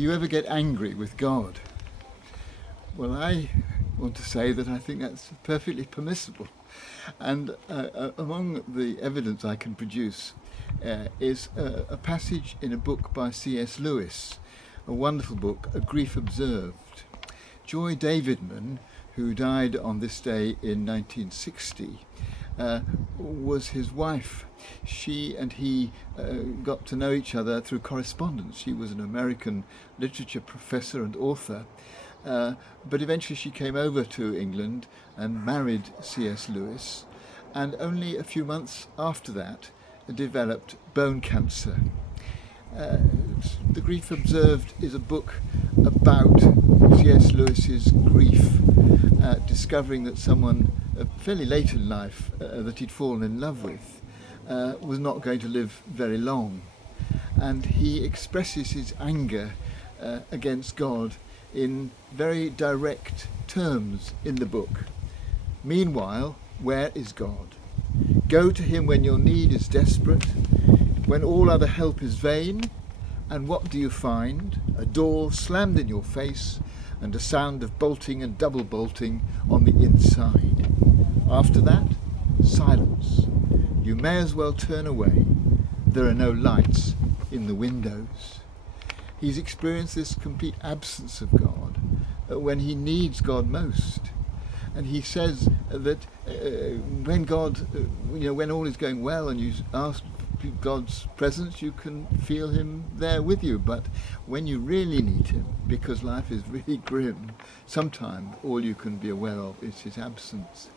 Do you ever get angry with God? Well, I want to say that I think that's perfectly permissible. And among the evidence I can produce is a passage in a book by C.S. Lewis, a wonderful book, A Grief Observed. Joy Davidman, who died on this day in 1960, was his wife. She and he got to know each other through correspondence. She was an American literature professor and author, but eventually she came over to England and married C.S. Lewis, and only a few months after that developed bone cancer. The Grief Observed is a book about C.S. Lewis's grief, discovering that someone fairly late in life that he'd fallen in love with was not going to live very long. And he expresses his anger against God in very direct terms in the book. Meanwhile, where is God? Go to him when your need is desperate, when all other help is vain, and what do you find? A door slammed in your face and a sound of bolting and double bolting on the inside. After that, silence. You may as well turn away. There are no lights in the windows. He's experienced this complete absence of God when he needs God most. And he says that when God, when all is going well and you ask God's presence, you can feel him there with you. But when you really need him, because life is really grim, sometimes all you can be aware of is his absence.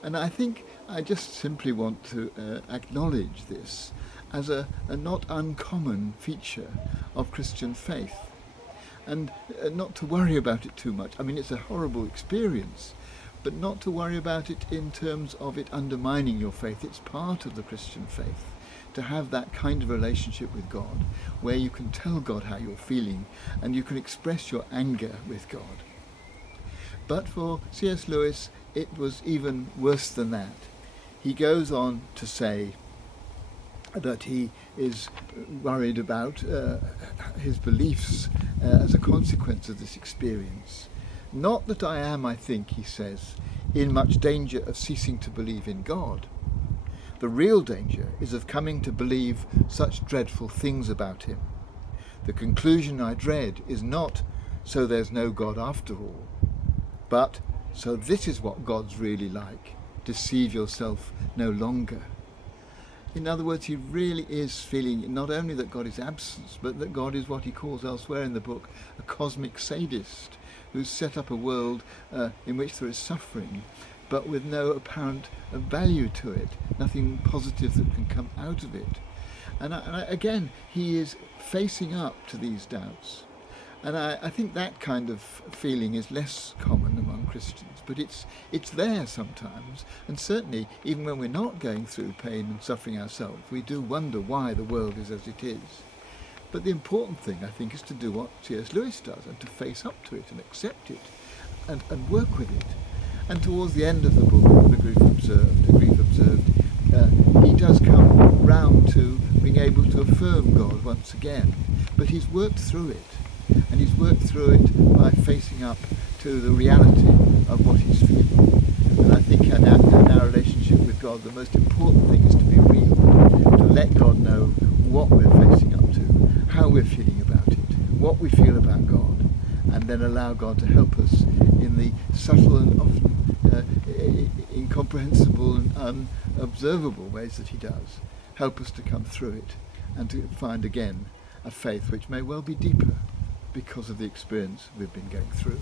And I think I just simply want to acknowledge this as a not uncommon feature of Christian faith. And not to worry about it too much. I mean, it's a horrible experience, but not to worry about it in terms of it undermining your faith. It's part of the Christian faith to have that kind of relationship with God, where you can tell God how you're feeling and you can express your anger with God. But for C.S. Lewis, it was even worse than that. He goes on to say that he is worried about his beliefs as a consequence of this experience. Not that I am, I think, he says, in much danger of ceasing to believe in God. The real danger is of coming to believe such dreadful things about him. The conclusion I dread is not, so there's no God after all, but, so this is what God's really like. Deceive yourself no longer. In other words, he really is feeling not only that God is absent, but that God is what he calls elsewhere in the book, a cosmic sadist, who's set up a world in which there is suffering, but with no apparent value to it, nothing positive that can come out of it. And again, he is facing up to these doubts. And I think that kind of feeling is less common among Christians, but it's there sometimes. And certainly, even when we're not going through pain and suffering ourselves, we do wonder why the world is as it is. But the important thing, I think, is to do what C.S. Lewis does, and to face up to it and accept it and work with it. And towards the end of the book, A Grief Observed, he does come round to being able to affirm God once again. But he's worked through it. And he's worked through it by facing up to the reality of what he's feeling. And I think in our relationship with God, the most important thing is to be real, to let God know what we're facing up to, how we're feeling about it, what we feel about God, and then allow God to help us in the subtle and often incomprehensible and unobservable ways that he does. Help us to come through it and to find again a faith which may well be deeper, because of the experience we've been going through.